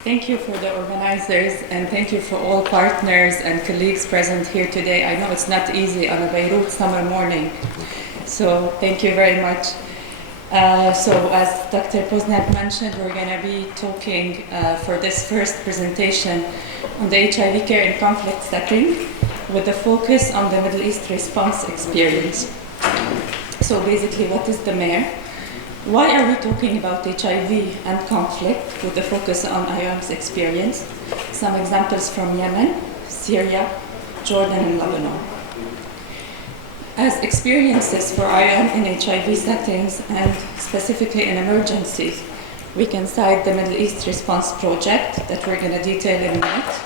Thank you for the organizers, and thank you for all partners and colleagues present here today. I know it's not easy on a Beirut summer morning, so thank you very much. So as Dr. Poznat mentioned, we're going to be talking for this first presentation on the HIV care in conflict setting with a focus on the Middle East response experience. So basically, what is the MENA? Why are we talking about HIV and conflict with the focus on IOM's experience? Some examples from Yemen, Syria, Jordan, and Lebanon. As experiences for IOM in HIV settings and specifically in emergencies, we can cite the Middle East Response Project that we're going to detail in a minute.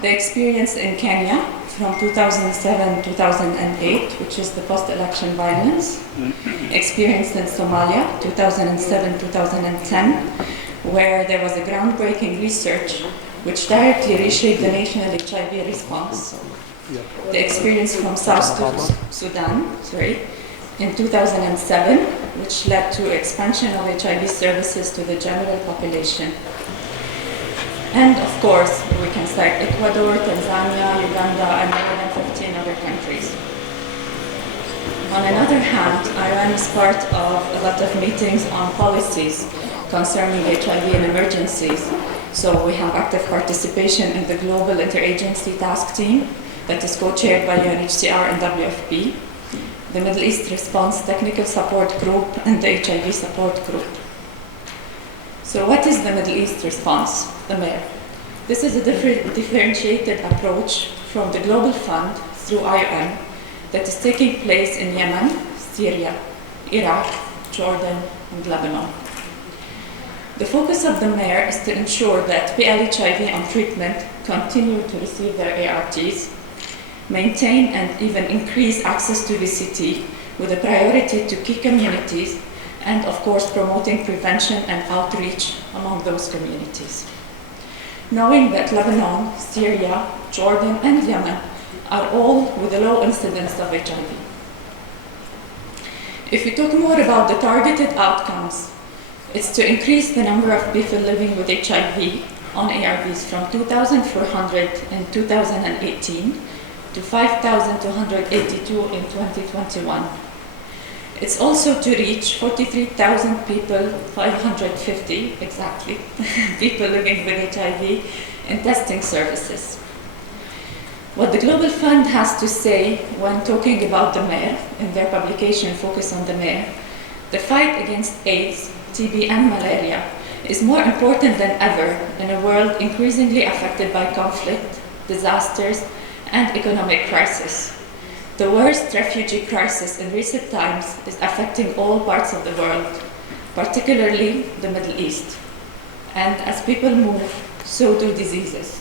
The experience in Kenya from 2007-2008, which is the post-election violence. Experience in Somalia, 2007-2010, where there was a groundbreaking research which directly reshaped the national HIV response. The experience from South Sudan, in 2007, which led to expansion of HIV services to the general population. And of course, we can cite Ecuador, Tanzania, Uganda, and more than 15 other countries. On another hand, IOM is part of a lot of meetings on policies concerning HIV and emergencies. So we have active participation in the Global Interagency Task Team that is co-chaired by UNHCR and WFP, the Middle East Response Technical Support Group, and the HIV Support Group. So what is the Middle East response, the MENA? This is a differentiated approach from the Global Fund through IOM that is taking place in Yemen, Syria, Iraq, Jordan, and Lebanon. The focus of the MENA is to ensure that PL-HIV on treatment continue to receive their ARTs, maintain and even increase access to VCT with a priority to key communities, and of course promoting prevention and outreach among those communities. Knowing that Lebanon, Syria, Jordan, and Yemen are all with a low incidence of HIV. If we talk more about the targeted outcomes, it's to increase the number of people living with HIV on ARVs from 2,400 in 2018 to 5,282 in 2021. It's also to reach 43,000 people, 550 exactly, people living with HIV in testing services. What the Global Fund has to say when talking about the MENA, in their publication Focus on the MENA, the fight against AIDS, TB, and malaria is more important than ever in a world increasingly affected by conflict, disasters, and economic crisis. The worst refugee crisis in recent times is affecting all parts of the world, particularly the Middle East. And as people move, so do diseases.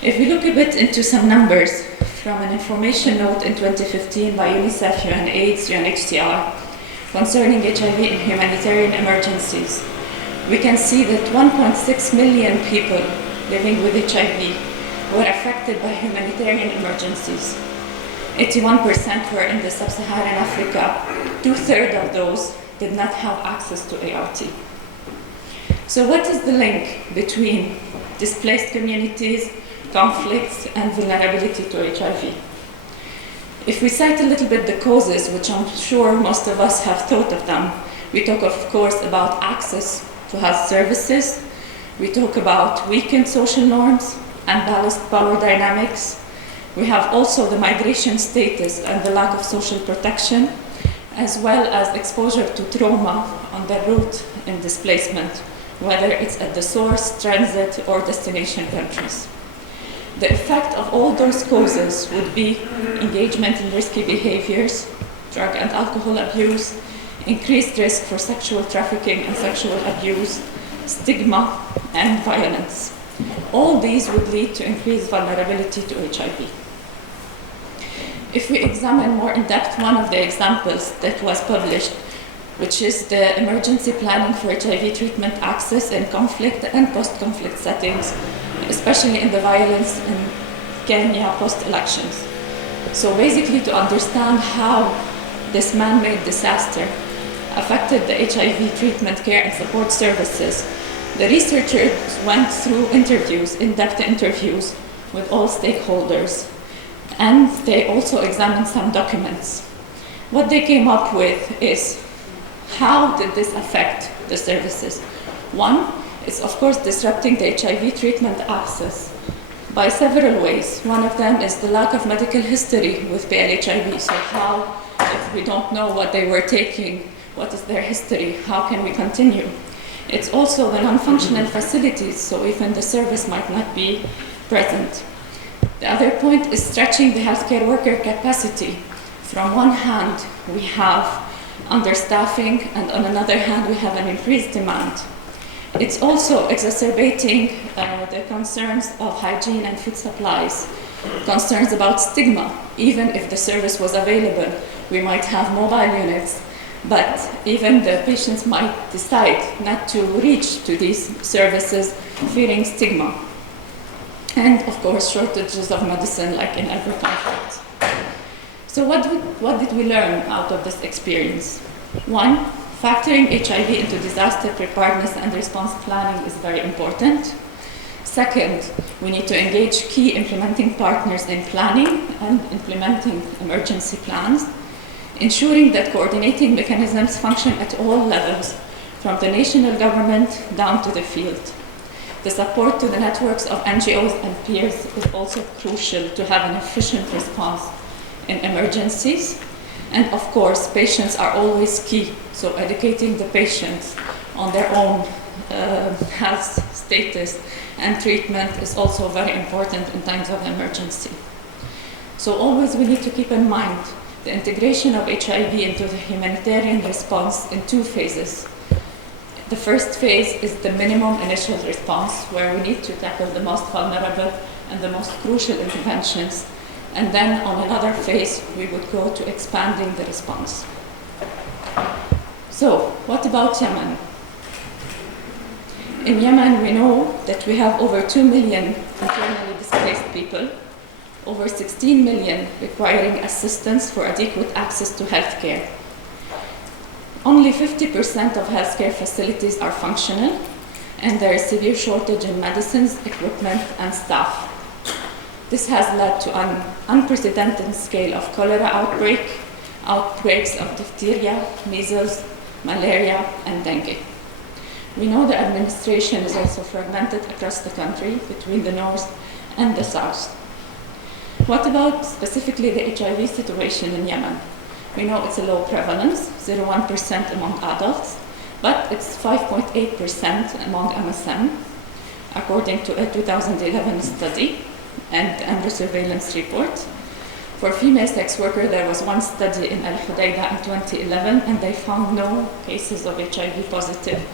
If we look a bit into some numbers from an information note in 2015 by UNICEF, UNAIDS, UNHCR concerning HIV and humanitarian emergencies, we can see that 1.6 million people living with HIV were affected by humanitarian emergencies. 81% were in the sub-Saharan Africa. 2/3 of those did not have access to ART. So what is the link between displaced communities, conflicts, and vulnerability to HIV? If we cite a little bit the causes, which I'm sure most of us have thought of them, we talk of course about access to health services, we talk about weakened social norms, unbalanced power dynamics. We have also the migration status and the lack of social protection, as well as exposure to trauma on the route in displacement, whether it's at the source, transit, or destination countries. The effect of all those causes would be engagement in risky behaviors, drug and alcohol abuse, increased risk for sexual trafficking and sexual abuse, stigma, and violence. All these would lead to increased vulnerability to HIV. If we examine more in depth one of the examples that was published, which is the emergency planning for HIV treatment access in conflict and post-conflict settings, especially in the violence in Kenya post-elections. So basically to understand how this man-made disaster affected the HIV treatment, care, and support services, The researchers went through interviews, in-depth interviews with all stakeholders, and they also examined some documents. What they came up with is, how did this affect the services? One, it's of course disrupting the HIV treatment access by several ways. One of them is the lack of medical history with PLHIV. So how, if we don't know what they were taking, what is their history, how can we continue? It's also the non-functional facilities, so even the service might not be present. The other point is stretching the healthcare worker capacity. From one hand, we have understaffing, and on another hand, we have an increased demand. It's also exacerbating the concerns of hygiene and food supplies, concerns about stigma. Even if the service was available, we might have mobile units, but even the patients might decide not to reach to these services, fearing stigma. And of course, shortages of medicine, like in every conflict. So what did we learn out of this experience? One, factoring HIV into disaster preparedness and response planning is very important. Second, we need to engage key implementing partners in planning and implementing emergency plans, ensuring that coordinating mechanisms function at all levels, from the national government down to the field. The support to the networks of NGOs and peers is also crucial to have an efficient response in emergencies. And of course, patients are always key, so educating the patients on their own health status and treatment is also very important in times of emergency. So always we need to keep in mind the integration of HIV into the humanitarian response in two phases. The first phase is the minimum initial response, where we need to tackle the most vulnerable and the most crucial interventions. And then on another phase, we would go to expanding the response. So, what about Yemen? In Yemen, we know that we have over 2 million internally displaced people, over 16 million requiring assistance for adequate access to healthcare. Only 50% of healthcare facilities are functional, and there is severe shortage in medicines, equipment, and staff. This has led to an unprecedented scale of cholera outbreaks of diphtheria, measles, malaria, and dengue. We know the administration is also fragmented across the country between the north and the south. What about specifically the HIV situation in Yemen? We know it's a low prevalence, 0.1% among adults, but it's 5.8% among MSM, according to a 2011 study and Embryo surveillance report. For female sex workers, there was one study in Al Hudaydah in 2011, and they found no cases of HIV positive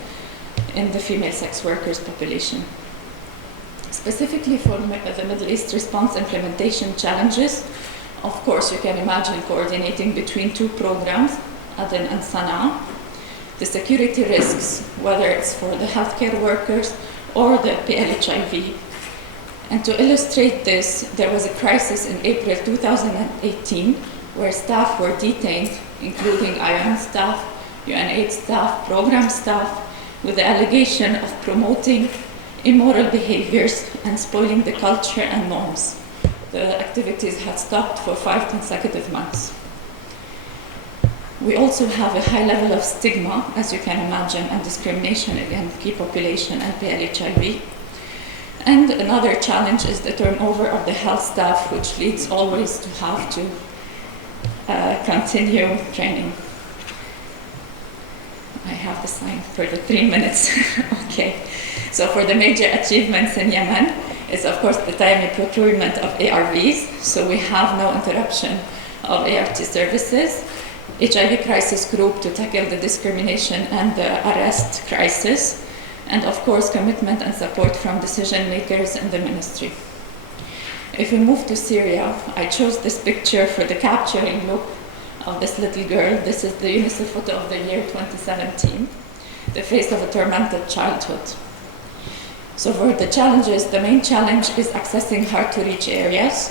in the female sex workers population. Specifically for the Middle East response implementation challenges, of course, you can imagine coordinating between two programs, Aden and Sana'a. The security risks, whether it's for the healthcare workers or the PLHIV. And to illustrate this, there was a crisis in April 2018 where staff were detained, including IOM staff, UNAID staff, program staff, with the allegation of promoting immoral behaviors and spoiling the culture and norms. The activities had stopped for 5 consecutive months. We also have a high level of stigma, as you can imagine, and discrimination against key population and PLHIV. And another challenge is the turnover of the health staff, which leads always to have to continue training. I have the sign for the 3 minutes. Okay. So for the major achievements in Yemen is, of course, the timely procurement of ARVs. So we have no interruption of ART services. HIV crisis group to tackle the discrimination and the arrest crisis. And of course, commitment and support from decision makers in the ministry. If we move to Syria, I chose this picture for the capturing look of this little girl. This is the UNICEF photo of the year 2017, the face of a tormented childhood. So for the challenges, the main challenge is accessing hard-to-reach areas,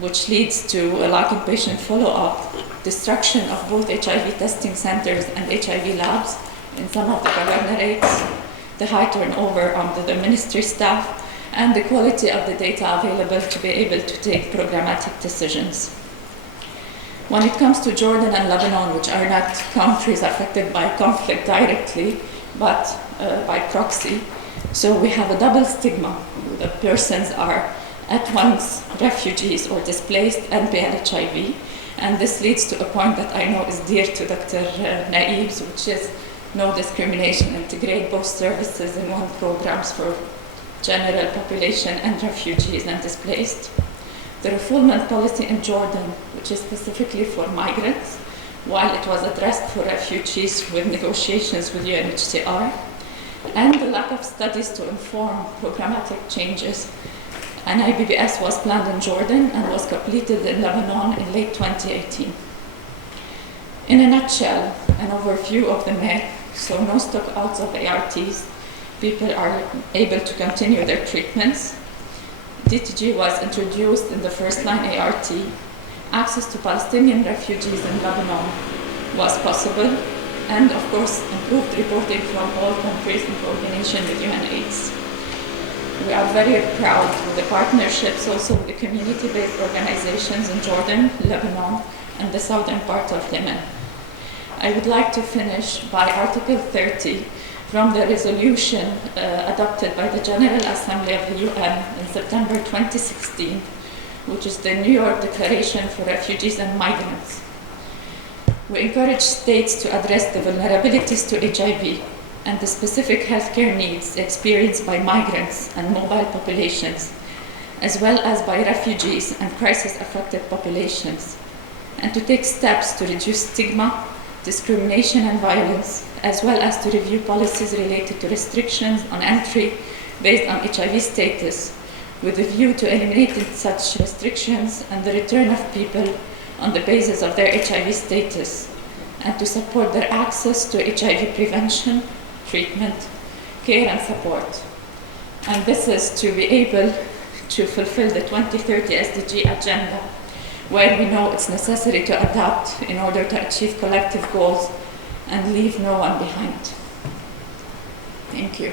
which leads to a lack of patient follow-up, destruction of both HIV testing centers and HIV labs in some of the governorates, the high turnover under the ministry staff, and the quality of the data available to be able to take programmatic decisions. When it comes to Jordan and Lebanon, which are not countries affected by conflict directly, but by proxy, so we have a double stigma. The persons are at once refugees or displaced and bear HIV, and this leads to a point that I know is dear to Dr. Naeb's, which is no discrimination, integrate both services in one programs for general population and refugees and displaced. The refoulement policy in Jordan, which is specifically for migrants, while it was addressed for refugees with negotiations with UNHCR, and the lack of studies to inform programmatic changes. An IBBS was planned in Jordan and was completed in Lebanon in late 2018. In a nutshell, an overview of the MENA, so no stockouts of ARTs, people are able to continue their treatments. DTG was introduced in the first-line ART. Access to Palestinian refugees in Lebanon was possible, and of course, improved reporting from all countries in coordination with UNAIDS. We are very proud of the partnerships also with the community-based organizations in Jordan, Lebanon, and the southern part of Yemen. I would like to finish by Article 30 from the resolution adopted by the General Assembly of the UN in September 2016, which is the New York Declaration for Refugees and Migrants. We encourage states to address the vulnerabilities to HIV and the specific healthcare needs experienced by migrants and mobile populations, as well as by refugees and crisis-affected populations, and to take steps to reduce stigma, discrimination and violence, as well as to review policies related to restrictions on entry based on HIV status, with a view to eliminating such restrictions and the return of people on the basis of their HIV status, and to support their access to HIV prevention, treatment, care and support. And this is to be able to fulfill the 2030 SDG agenda, where we know it's necessary to adapt in order to achieve collective goals and leave no one behind. Thank you.